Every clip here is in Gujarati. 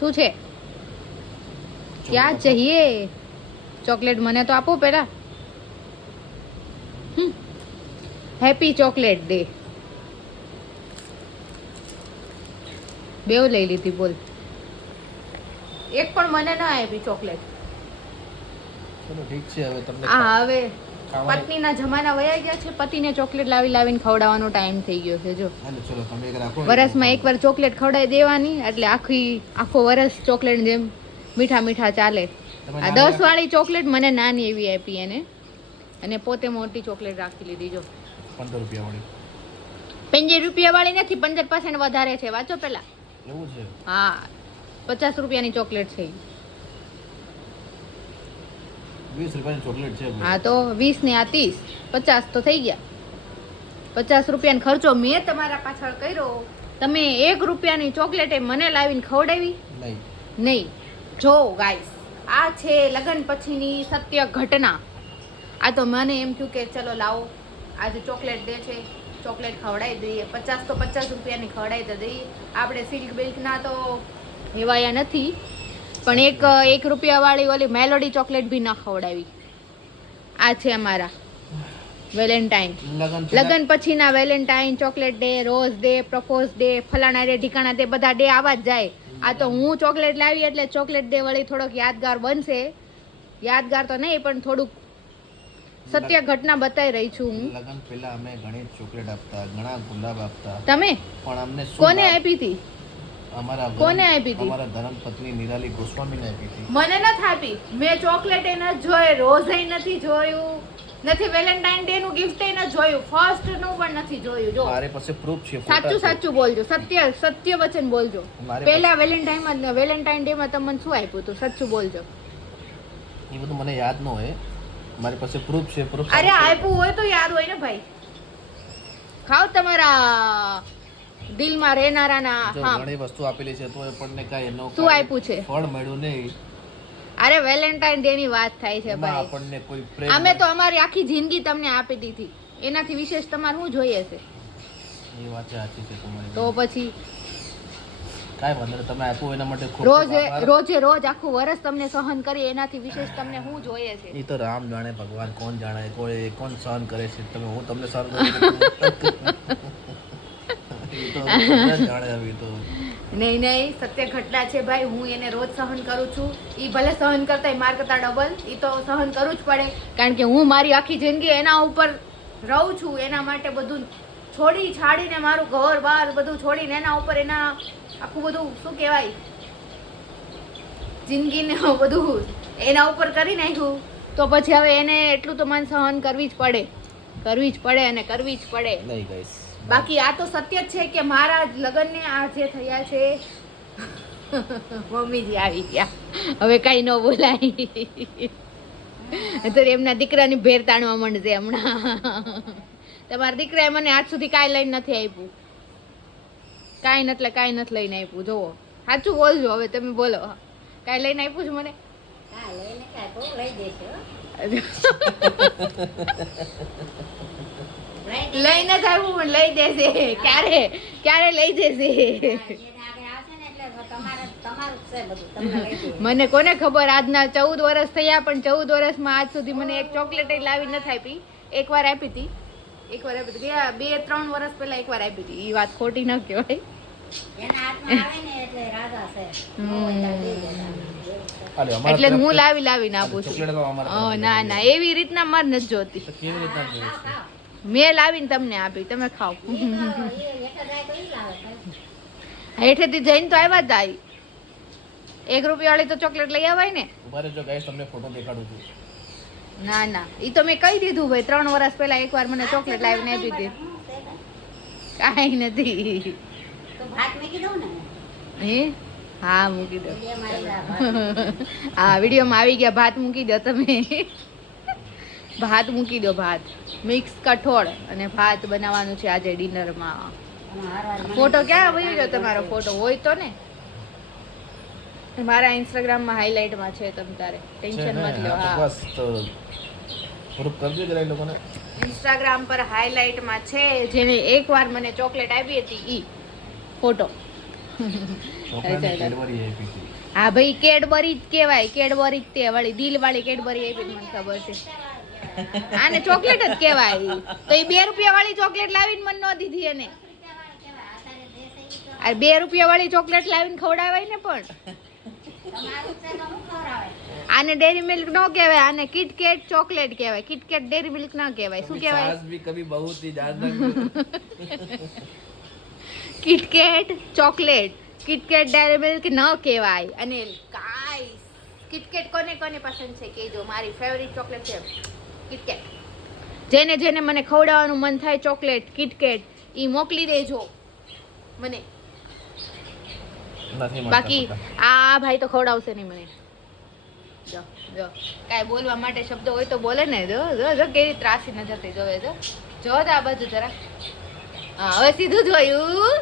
શું છે? ક્યાં ચાહીએ? ચોકલેટ મને તો આપો પેલા. Happy chocolate day. બેવ લઈ લીધી બોલ. એક પણ મને ના આપી ચોકલેટ. ચલો ઠીક છે, હવે તમને હવે પત્નીના જમાના વયા ગયા છે. પતિને ચોકલેટ લાવીને ખવડાવવાનો ટાઈમ થઈ ગયો છે. જો હાલો ચલો તમે એક રાખો. વરસમાં એકવાર ચોકલેટ ખવડાવી દેવાની, એટલે આખો વરસ ચોકલેટ જેમ મીઠા મીઠા ચાલે. આ 10 વાળી ચોકલેટ મને નાની એવી આપી એને, અને પોતે મોટી ચોકલેટ રાખી લીધી. જો 15 રૂપિયા વાળી. 15 રૂપિયા વાળી નથી, 15% વધારે છે. વાંચો પેલા. એવું છે? હા, 50 રૂપિયાની ચોકલેટ છે. 20 રૂપિયાની ચોકલેટ છે. હા તો 20 ને આ 30, 50 તો થઈ ગયા. 50 રૂપિયાનો ખર્ચો મેં તમારા પાછળ કર્યો. તમે 1 રૂપિયાની ચોકલેટ મને લાવીને ખવડાવી નહીં. જો ગાઈસ, આ છે લગ્ન પછીની સત્ય ઘટના. આ તો મને એમ થયું કે ચલો લાવો, આજે ચોકલેટ ડે છે, ચોકલેટ ખવડાવી દઈએ. 50 તો 50 રૂપિયાની ખવડાવી તો દઈએ. આપણે સિલ્ક બિલ્કના તો હેવાયા નથી, પણ 1 રૂપિયા વાળી ઓલી મેલોડી ચોકલેટ બી ના ખવડાવી. આ છે અમારા વેલેન્ટાઇન. લગ્ન પછીના Valentine, chocolate day, rose day, propose day, ફલાણા ડે, ઢીકાણા ડે, બધા ડે આવા જ જાય. આ તો હું ચોકલેટ લાવી એટલે ચોકલેટ ડે વળી થોડોક યાદગાર બનશે. યાદગાર તો નહીં, પણ થોડુંક સત્ય ઘટના બતાવી રહી છું હું. લગન પહેલા અમે ઘણી ચોકલેટ આપતા, ઘણા ગુલાબ આપતા. તમે પણ અમને કોને આપી હતી? કોને આપી હતી? અમારા ધર્મપત્ની નિરાલી ગોસ્વામીને આપી હતી. મને નથી આપી. મેં ચોકલેટ એ નથી જોઈ, રોઝ એ નથી જોયું, નથી વેલેન્ટાઇન ડે નું ગિફ્ટ એ નથી જોયું, ફર્સ્ટ નું પણ નથી જોયું. જો મારી પાસે પ્રૂફ છે. સાચું બોલજો, સત્ય વચન બોલજો. પહેલા વેલેન્ટાઇન ડે માં તમને શું આપ્યું હતું? સાચું બોલજો. એ બધું મને યાદ ન હોય, મારી પાસે પ્રૂફ છે. અરે આપ્યું હોય તો યાદ હોય ને ભાઈ. ખાવ તમારા દિલમાં રહેનારાના. હા, ઘણી વસ્તુ આપેલી છે તો પણ કાઈ એનો શું આપ્યું છે? ફળ મળ્યું નહીં. અરે વેલેન્ટાઇન ડે ની વાત થાય છે ભાઈ. આપણને કોઈ પ્રેમ, અમે તો અમારી આખી જિંદગી તમને આપી દીધી, એનાથી વિશેષ તમારે શું જોઈએ છે? એ વાત સાચી છે તમારી. તો પછી કાઈ વાંધો નહીં, તમે આપ્યું એના માટે ખૂબ રોજ આખું વર્ષ તમને સહન કરી, એનાથી વિશેષ તમને શું જોઈએ છે? એ તો રામ જાણે, ભગવાન કોણ જાણે, કોણ સહન કરે છે. હું તમને સહન કરું તો જાણે. હવે તો નહીં, સત્ય ઘટના છે ભાઈ. હું એને રોજ સહન કરું છું. એ ભલે સહન કરતા માર કરતા ડબલ, એ તો સહન કરવું જ પડે, કારણ કે હું મારી આખી જિંદગી એના ઉપર રહું છું. એના માટે બધું છોડી છાડીને, મારું ઘર બાર બધું છોડીને એના ઉપર, એના આખું બધું શું કહેવાય, જિંદગીને બધું એના ઉપર કરી નાખ્યું. તો પછી હવે એને એટલું તો મને સહન કરવી જ પડે અને કરવી જ પડે. નહીં ગાઈસ, બાકી આ તો સત્ય જ છે કે મારા લગ્નને આ જે થયા છે. મમ્મીજી આવી ગયા, હવે કઈ ન બોલાય. તો એમના દીકરાની ભેર તાણવા માંડશે હમણાં. તમારા દીકરાએ મને આજ સુધી કાંઈ લઈને નથી આપ્યું. કાંઈ નથી લઈને આપ્યું. જોવો, સાચું બોલજો. હવે તમે બોલો, કાંઈ લઈને આપ્યું છે મને? લઈને જ આવ્યું, પણ લઈ દેશે. ક્યારે લઈ દેશે? મને કોને ખબર. આજના 14 વર્ષ થયા, પણ 14 વર્ષમાં આજ સુધી મને એક ચોકલેટ લાવી નથી આપી. એકવાર આપી હતી. ગયા 2-3 વર્ષ પહેલા એકવાર આપી હતી. એ વાત ખોટી ન કહેવાય. એટલે હું લાવીને આપું છું. ના, એવી રીતના મારે નથી જોતી. મેં લાવીને તમને આપી, તમે ખાઓ. હેઠેથી જઈને તો આવ્યા હતા. 1 રૂપિયા વાળી તો ચોકલેટ લઈ આવાય ને. તમને ફોટો દેખાડું છું. ના, એ તો મેં કહી દીધું ભાઈ. 3 વર્ષ પહેલા એકવાર મને ચોકલેટ લાવીને આપી હતી. કાંઈ નથી. હા, મૂકી દો. હા, વિડીયોમાં આવી ગયા. ભાત મૂકી દો તમે. ભાત મૂકી દો. ભાત મિક્સ કઠોળ અને ભાત બનાવવાનું છે આજે ડિનરમાં. ફોટો ક્યાં હોય ગયો તમારો? ફોટો હોય તો ને મારા ઇન્સ્ટાગ્રામમાં હાઇલાઇટમાં છે. તમે તારે ટેન્શન મત લો. હા, બસ તો પ્રૂફ કરજો જરા એ લોકોને. ઇન્સ્ટાગ્રામ પર હાઇલાઇટમાં છે. જેને એકવાર મને ચોકલેટ આપી હતી ઈ ફોટો. ચોકલેટ અચ્છા. કેડબરી આપી હતી. હા ભાઈ કેડબરી જ કહેવાય, કેડબરી જ તે વળી દિલ વાળી કેડબરી આપી મને ખબર છે. આને ચોકલેટ જ કહેવાય. તો એ 2 રૂપિયા વાળી ચોકલેટ લાવીને મને ન દીધી એને. આ 2 રૂપિયા વાળી ચોકલેટ લાવીને ખવડાવાય ને પણ. આને ડેરી મિલ્ક નો કહેવાય, આને કિટકેટ ચોકલેટ કહેવાય. કિટકેટ ડેરી મિલ્ક ના કહેવાય. શું કહેવાય? સાસ ભી કભી બહુ થી યાદ રખજો. KitKat chocolate, KitKat Dairy Milk ન કહેવાય. અને ગાઈસ કિટકેટ કોને કોને પસંદ છે કહેજો. મારી ફેવરિટ ચોકલેટ છે કિટકેટ. જેને જેને મને ખવડાવવાનું મન થાય ચોકલેટ કિટકેટ ઈ મોકલી દેજો મને. નથી મળતા બાકી પોતા. આ ભાઈ તો ખવડાવશે નહીં મને. જો જો કાંઈ બોલવા માટે શબ્દ હોય તો બોલે ને. જો જો જો કેવી ત્રાસી ન જતી જોવે. જો જો તો આ બાજુ જરા. હા હવે સીધું જોયું.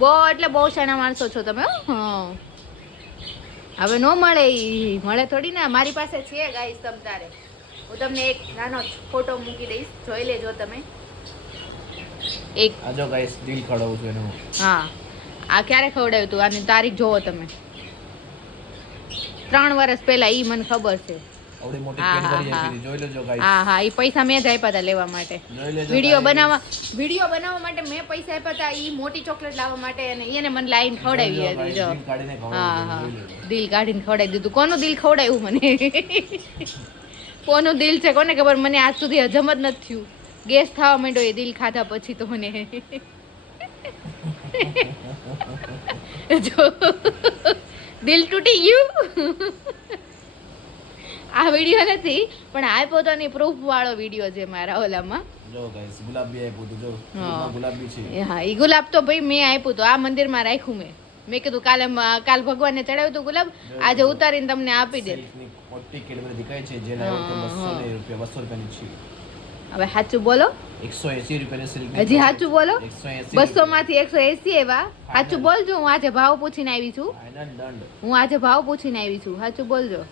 બહુ એટલે બહુ શાણા માણસો છો તમે. હા હવે નો મળે. ઈ મળે થોડી ના. મારી પાસે છે ગાઈસ તમ તારે. હું તમને એક નાનો ફોટો મૂકી દઈશ, જોઈ લેજો તમે. એક આ જો ગાઈસ દિલ ખવડાવું છું એનું. હા આ ક્યારે ખવડાવ્યું તું? આની તારીખ જોવો તમે. 3 વર્ષ પહેલા. ઈ મને ખબર છે. આવડી મોટી હા, હા, કેડબરી હા. આપી હતી. જોઈ લેજો ગાઈસ. હા હા ઈ પૈસા મેં જ આપ્યા હતા લેવા માટે. જોઈ લેજો વિડીયો guys. બનાવવા માટે મેં પૈસા આપ્યા હતા. ઈ મોટી ચોકલેટ લાવવા માટે અને એને મને લાઈન ખવડાવી જોઈ લો હતી. guys, જો દિલ કાઢીને હા ખવડાવું હા છું. જોઈ લેજો. દિલ કાઢીને ખવડાવી દીધું. કોનું દિલ ખવડાવ્યું મને? કોનું દિલ છે કોને ખબર? મને આજ સુધી હજમ જ નથી થયું. ગેસ થવા માંડ્યો એ દિલ ખાધા પછી તો મને. જો દિલ તૂટી ગયું. આ વિડીયો નથી પણ આ પોતાની પ્રૂફ વાળો વિડીયો છે મારા ઓલામાં. જો ગાઈસ ગુલાબ બી આપ્યું હતું. જો હા. ફૂલમાં ગુલાબ બી છે. હા ઈ ગુલાબ તો ભાઈ મેં આપ્યું તો આ મંદિરમાં રાખ્યું મેં. મેં કીધું કાલ ભગવાનને ચડાવ્યું હતું ગુલાબ, આજે ઉતારીને તમને આપી દે. સિલ્કની મોટી કેડબરી દેખાય છે જે લાવ્યો તો હા, 200 રૂપિયા 200 રૂપિયાની છે. હવે સાચું બોલો. 180 રૂપિયાની સિલ્ક. હજી સાચું બોલો. 180 200 માંથી 180 એવા. સાચું બોલજો. હું આજે ભાવ પૂછીને આવી છું. ફાઇનલ દંડ. હું આજે ભાવ પૂછીને આવી છું. સાચું બોલજો.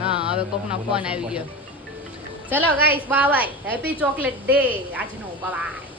હા હવે કોકનો ફોન આવી ગયો. ચલો guys bye bye. Happy chocolate day આજનો. Bye by.